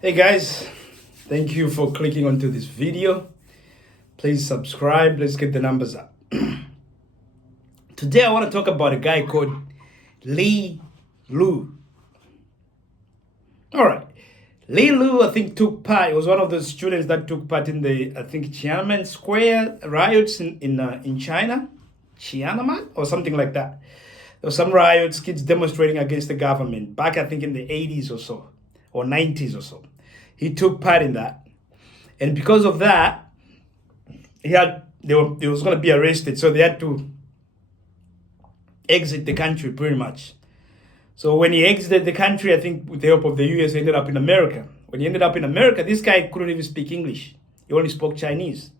Hey guys, thank you for clicking onto this video. Please subscribe. Let's get the numbers up. Today I want to talk about a guy called Li Lu. All right. Li Lu, I think, took part. He was one of the students that took part in the, I think, Tiananmen Square riots in China. Tiananmen or something like that. There were some riots, kids demonstrating against the government back, I think, in the 80s or so, or 90s or so. He took part in that. And because of that, he was going to be arrested. So they had to exit the country pretty much. So when he exited the country, I think with the help of the US, he ended up in America. When he ended up in America, this guy couldn't even speak English. He only spoke Chinese.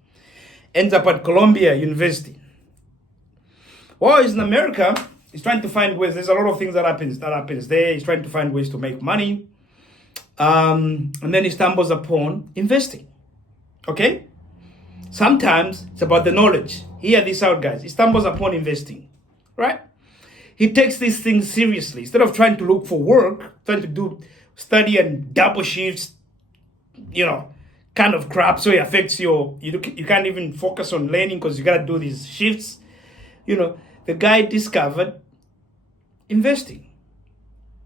Ends up at Columbia University. While he's in America, he's trying to find ways. There's a lot of things that happens there. He's trying to find ways to make money. And then he stumbles upon investing. Okay? Sometimes it's about the knowledge. Hear this out, guys. He stumbles upon investing. Right? He takes these things seriously. Instead of trying to look for work, trying to study and double shifts, kind of crap. So it affects you can't even focus on learning because you got to do these shifts. The guy discovered investing.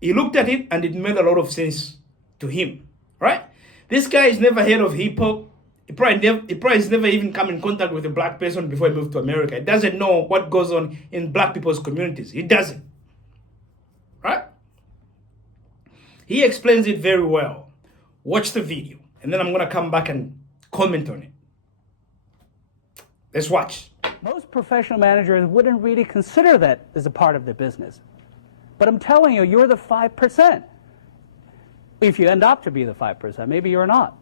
He looked at it and it made a lot of sense to him, right? This guy has never heard of hip hop. He probably has never even come in contact with a black person before he moved to America. He doesn't know what goes on in black people's communities. He doesn't, right? He explains it very well. Watch the video, and then I'm gonna come back and comment on it. Let's watch. Most professional managers wouldn't really consider that as a part of their business. But I'm telling you, you're the 5%. If you end up to be the 5%, maybe you're not.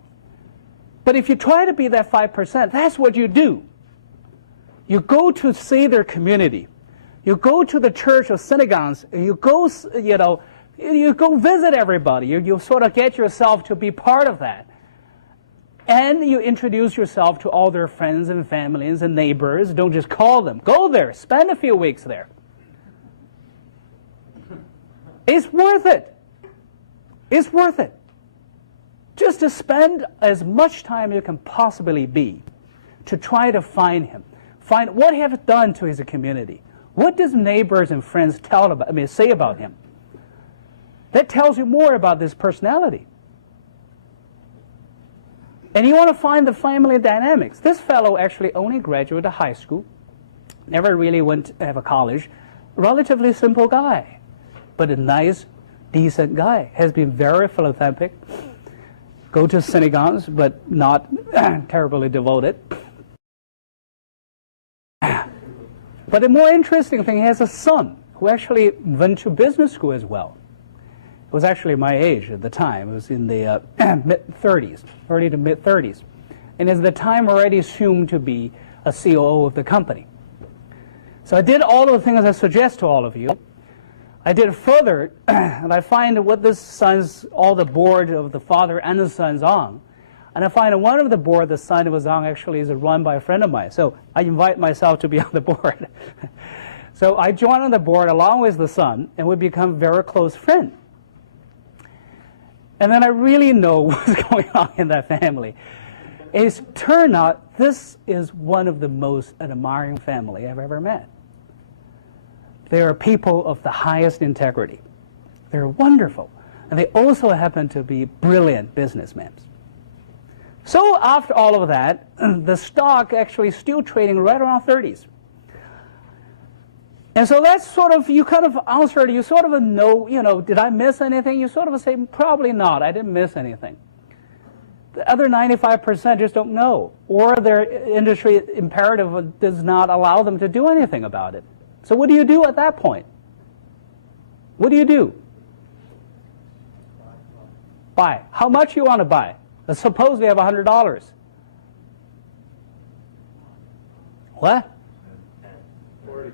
But if you try to be that 5%, that's what you do. You go to see their community. You go to the church or synagogues. You go, you go visit everybody. You sort of get yourself to be part of that. And you introduce yourself to all their friends and families and neighbors. Don't just call them. Go there. Spend a few weeks there. It's worth it. It's worth it. Just to spend as much time you can possibly be to try to find him. Find what he has done to his community. What does neighbors and friends say about him? That tells you more about this personality. And you want to find the family dynamics. This fellow actually only graduated high school, never really went to have a college. Relatively simple guy, but a nice, decent guy. Has been very philanthropic. Go to synagogues, but not terribly devoted. But the more interesting thing, he has a son who actually went to business school as well. It was actually my age at the time. It was in the mid-30s, early to mid-30s. And at the time already assumed to be a COO of the company. So I did all of the things I suggest to all of you. I did further, and I find what this son's, all the board of the father and the son's on. And I find one of the board the son was on actually is run by a friend of mine. So I invite myself to be on the board. So I joined on the board along with the son, and we become very close friends. And then I really know what's going on in that family. It's turned out this is one of the most admiring family I've ever met. They are people of the highest integrity. They're wonderful. And they also happen to be brilliant businessmen. So after all of that, the stock actually still trading right around 30s. And so that's sort of, you kind of answered, you sort of know, did I miss anything? You sort of say, probably not, I didn't miss anything. The other 95% just don't know, or their industry imperative does not allow them to do anything about it. So what do you do at that point? What do you do? Buy. How much you want to buy? Let's suppose we have $100. What? 40.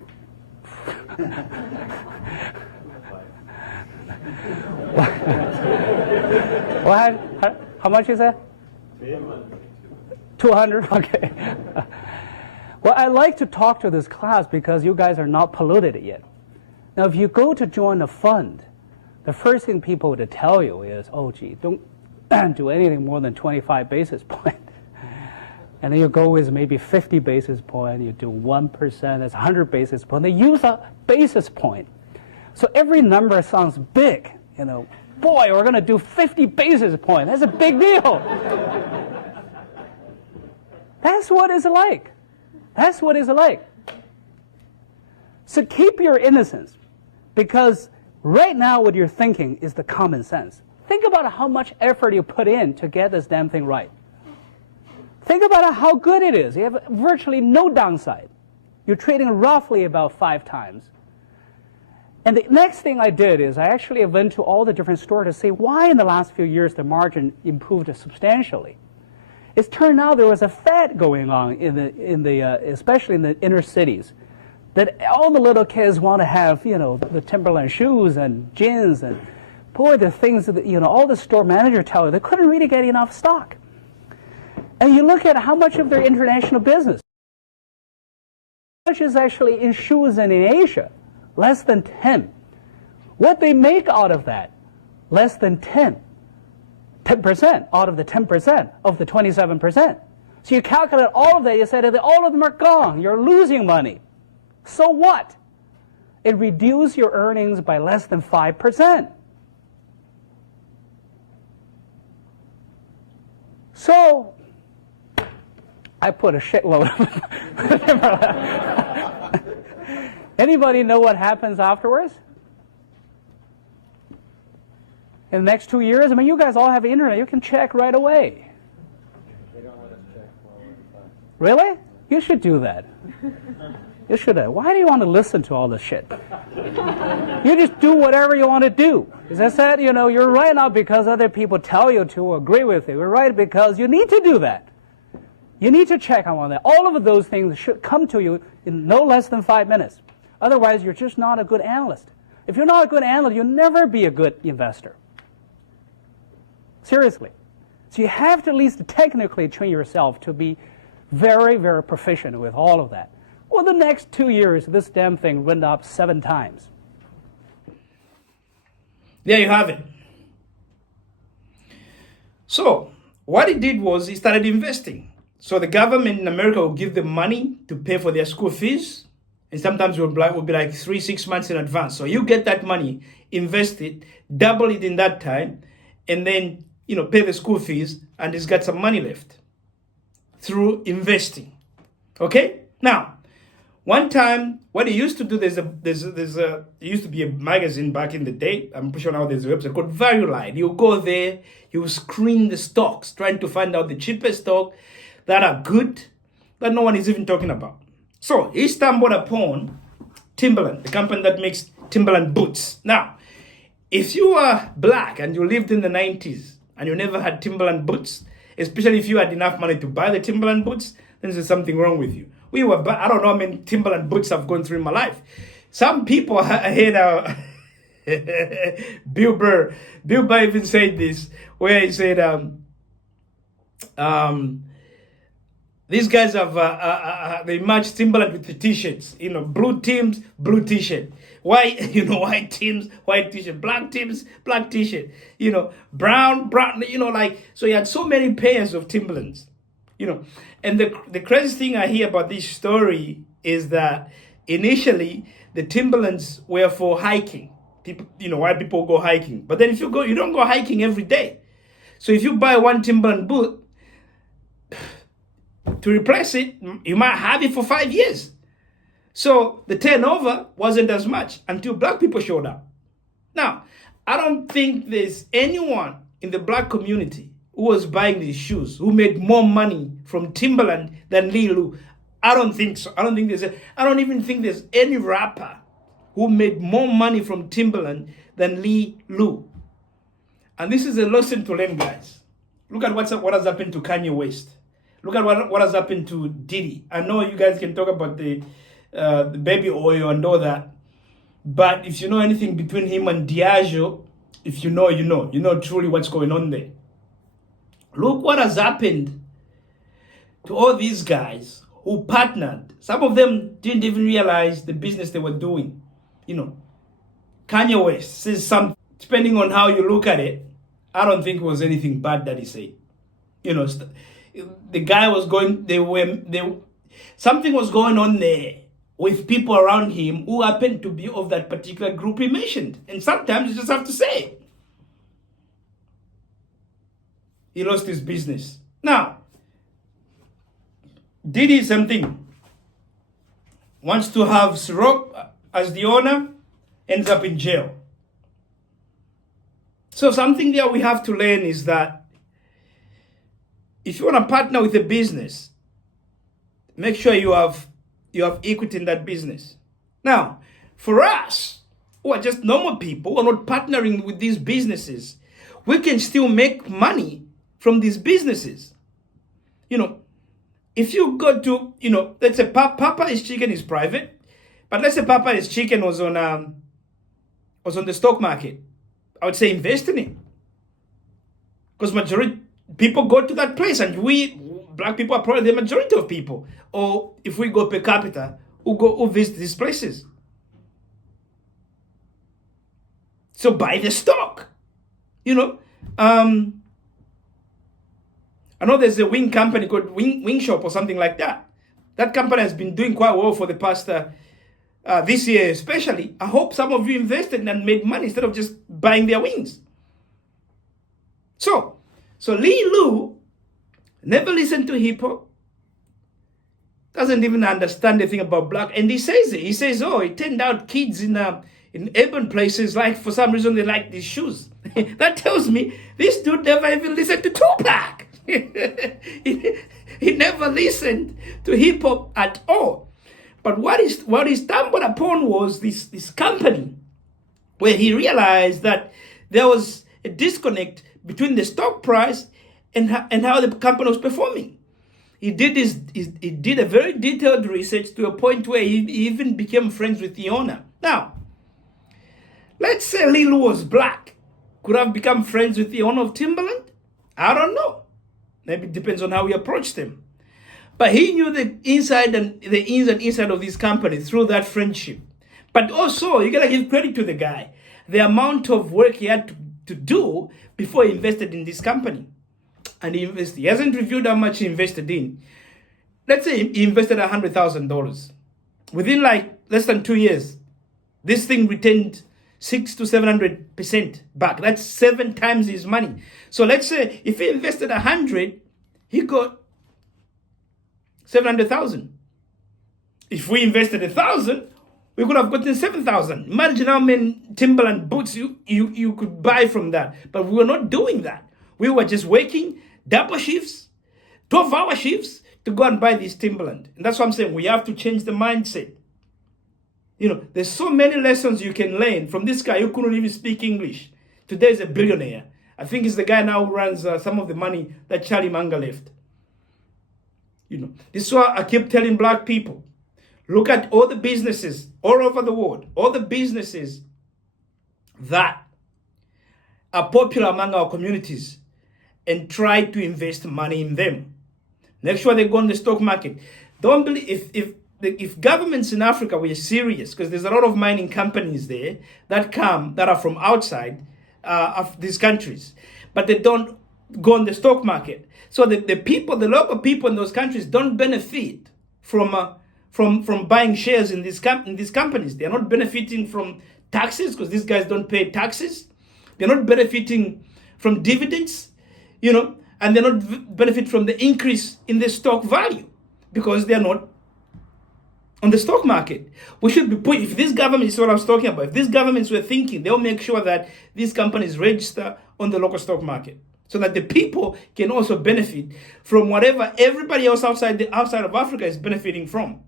What? How much is that? 200? Okay. Well, I like to talk to this class because you guys are not polluted yet. Now, if you go to join a fund, the first thing people would tell you is, oh, gee, do anything more than 25 basis points. And then your goal is maybe 50 basis points. You do 1%, that's 100 basis points. They use a basis point. So every number sounds big. Boy, we're going to do 50 basis points. That's a big deal. That's what it's like. That's what it's like. So keep your innocence, because right now what you're thinking is the common sense. Think about how much effort you put in to get this damn thing right. Think about how good it is. You have virtually no downside. You're trading roughly about 5 times. And the next thing I did is I actually went to all the different stores to see why in the last few years the margin improved substantially. It turned out there was a fad going on especially in the inner cities, that all the little kids want to have, the Timberland shoes and jeans, and boy, the things that, all the store manager tell you, they couldn't really get enough stock. And you look at how much of their international business, how much is actually in shoes and in Asia, less than 10. What they make out of that, less than 10% out of the 10% of the 27%. So you calculate all of that, you say that all of them are gone, you're losing money. So what? It reduced your earnings by less than 5%. So I put a shitload of Anybody know what happens afterwards? In the next 2 years, you guys all have the internet. You can check right away. They don't let us check while we're inside. Really? You should do that. You should. Why do you want to listen to all this shit? You just do whatever you want to do. As I said, you're right not because other people tell you to or agree with you. You're right because you need to do that. You need to check on that. All of those things should come to you in no less than 5 minutes. Otherwise, you're just not a good analyst. If you're not a good analyst, you'll never be a good investor. Seriously. So you have to at least technically train yourself to be very, very proficient with all of that. Well, the next 2 years, this damn thing went up 7 times. There you have it. So what he did was he started investing. So the government in America will give them money to pay for their school fees. And sometimes it will be like 3-6 months in advance. So you get that money, invest it, double it in that time, and then, pay the school fees, and it's got some money left through investing. Okay? Now, one time, what he used to do, there used to be a magazine back in the day. I'm pretty sure now there's a website called Value Line. You go there, you screen the stocks, trying to find out the cheapest stock that are good, that no one is even talking about. So he stumbled upon Timberland, the company that makes Timberland boots. Now, if you are black and you lived in the 90s and you never had Timberland boots, especially if you had enough money to buy the Timberland boots, then there's something wrong with you. I don't know how many Timberland boots I've gone through in my life. Some people had Bill Burr even said this, where he said, these guys have they match Timberland with the t-shirts. Blue teams, blue t-shirt. White, white teams, white t-shirt. Black teams, black t-shirt. Brown, so he had so many pairs of Timberlands. And the crazy thing I hear about this story is that initially the Timberlands were for hiking. People, white people go hiking. But then you don't go hiking every day. So if you buy one Timberland boot, to replace it, you might have it for 5 years. So the turnover wasn't as much until black people showed up. Now, I don't think there's anyone in the black community who was buying these shoes who made more money from Timberland than Lee Lu. I don't think so. I don't even think there's any rapper who made more money from Timberland than Lee Lu. And this is a lesson to learn, guys. Look at what has happened to Kanye West. Look at what has happened to Diddy. I know you guys can talk about the baby oil and all that. But if you know anything between him and Diageo, if you know, you know. You know truly what's going on there. Look what has happened to all these guys who partnered. Some of them didn't even realize the business they were doing. Kanye West says something, depending on how you look at it, I don't think it was anything bad that he said. You know, the guy was going, something was going on there with people around him who happened to be of that particular group he mentioned. And sometimes you just have to say it. He lost his business. Now, Diddy something. Wants to have Sirop as the owner, ends up in jail. So something there we have to learn is that if you want to partner with a business, make sure you have equity in that business. Now, for us, who are just normal people who are not partnering with these businesses, we can still make money from these businesses. You know, if you go to, you know, let's say Papa's Chicken is private, but let's say Papa's Chicken was on the stock market. I would say invest in it. Because majority people go to that place, and we black people are probably the majority of people. Or if we go per capita, who visit these places. So buy the stock. You know, I know there's a wing company called Wing Shop or something like that. That company has been doing quite well for the past this year especially. I hope some of you invested and made money instead of just buying their wings. So Lee Lu never listened to hip hop, doesn't even understand anything about black, and he says it. He says, "Oh, it turned out kids in urban places like for some reason they like these shoes." That tells me this dude never even listened to Tupac. he never listened to hip hop at all. But what he stumbled upon was this company where he realized that there was a disconnect between the stock price and how the company was performing. He did a very detailed research to a point where he even became friends with the owner. Now, let's say Lee Lu was black. Could have become friends with the owner of Timberland? I don't know. Maybe it depends on how he approached him. But he knew the ins and inside of this company through that friendship. But also, you gotta give credit to the guy. The amount of work he had to do before he invested in this company. And he hasn't reviewed how much he invested in. Let's say he invested $100,000. Within like less than 2 years, this thing returned 600 to 700% back. That's 7 times his money. So let's say if he invested 100, he got 700,000. If we invested 1,000, we could have gotten 7,000. Imagine how many Timberland boots you could buy from that. But we were not doing that. We were just working double shifts, 12-hour shifts to go and buy this Timberland. And that's what I'm saying. We have to change the mindset. You know, there's so many lessons you can learn from this guy who couldn't even speak English. Today is a billionaire. I think he's the guy now who runs some of the money that Charlie Munger left. You know, this is why I keep telling black people, look at all the businesses all over the world, all the businesses that are popular among our communities, and try to invest money in them. Make sure they go on the stock market. Don't believe if governments in Africa were serious, because there's a lot of mining companies there that are from outside of these countries, but they don't go on the stock market. So the local people in those countries don't benefit from buying shares in these companies. They're not benefiting from taxes because these guys don't pay taxes. They're not benefiting from dividends, you know, and they're not benefit from the increase in the stock value because they're not on the stock market. We should be if this government is what I was talking about, if these governments were thinking, they'll make sure that these companies register on the local stock market so that the people can also benefit from whatever everybody else outside of Africa is benefiting from.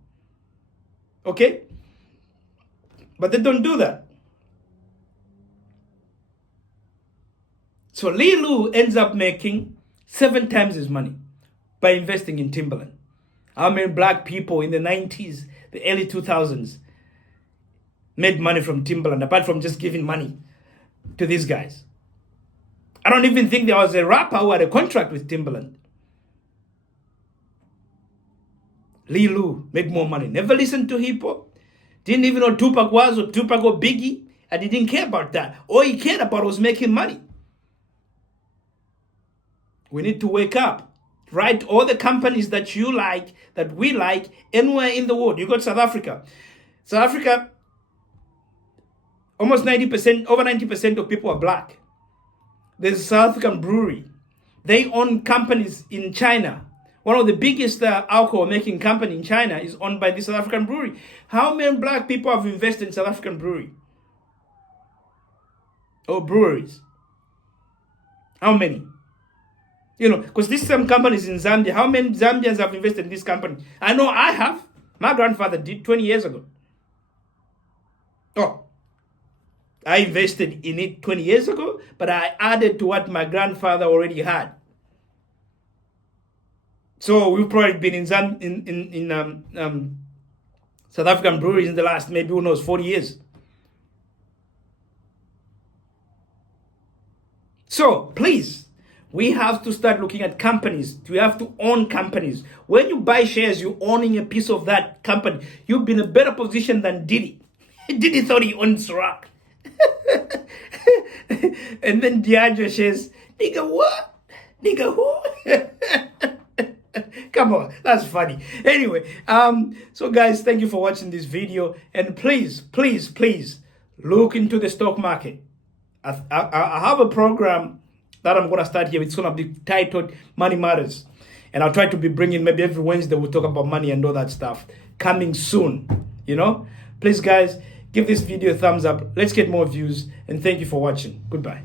Okay? But they don't do that. So Lee Lu ends up making 7 times his money by investing in Timberland. How many black people in the 90s, the early 2000s, made money from Timberland, apart from just giving money to these guys? I don't even think there was a rapper who had a contract with Timberland. Lee Lu made more money. Never listened to hip hop. Didn't even know Tupac was or Tupac or Biggie. And he didn't care about that. All he cared about was making money. We need to wake up. Right? All the companies that you like, that we like, anywhere in the world. You got South Africa. South Africa, almost 90%, over 90% of people are black. There's a South African brewery. They own companies in China. One of the biggest alcohol making company in China is owned by this South African brewery. How many black people have invested in South African brewery? Or breweries? How many? You know, because these same companies in Zambia, how many Zambians have invested in this company? I know I have. My grandfather did 20 years ago. Oh, I invested in it 20 years ago, but I added to what my grandfather already had. So we've probably been in South African breweries in the last, maybe who knows, 40 years. So please, we have to start looking at companies. We have to own companies. When you buy shares, you're owning a piece of that company. You'll be in a better position than Diddy. Diddy thought he owned Ciroc. And then Diageo says, nigga what? Nigga who? Come on, that's funny. Anyway, so guys, thank you for watching this video. And please, please, please look into the stock market. I have a program that I'm going to start here. It's going to be titled Money Matters. And I'll try to be bringing, maybe every Wednesday we'll talk about money and all that stuff. Coming soon, you know. Please, guys, give this video a thumbs up. Let's get more views. And thank you for watching. Goodbye.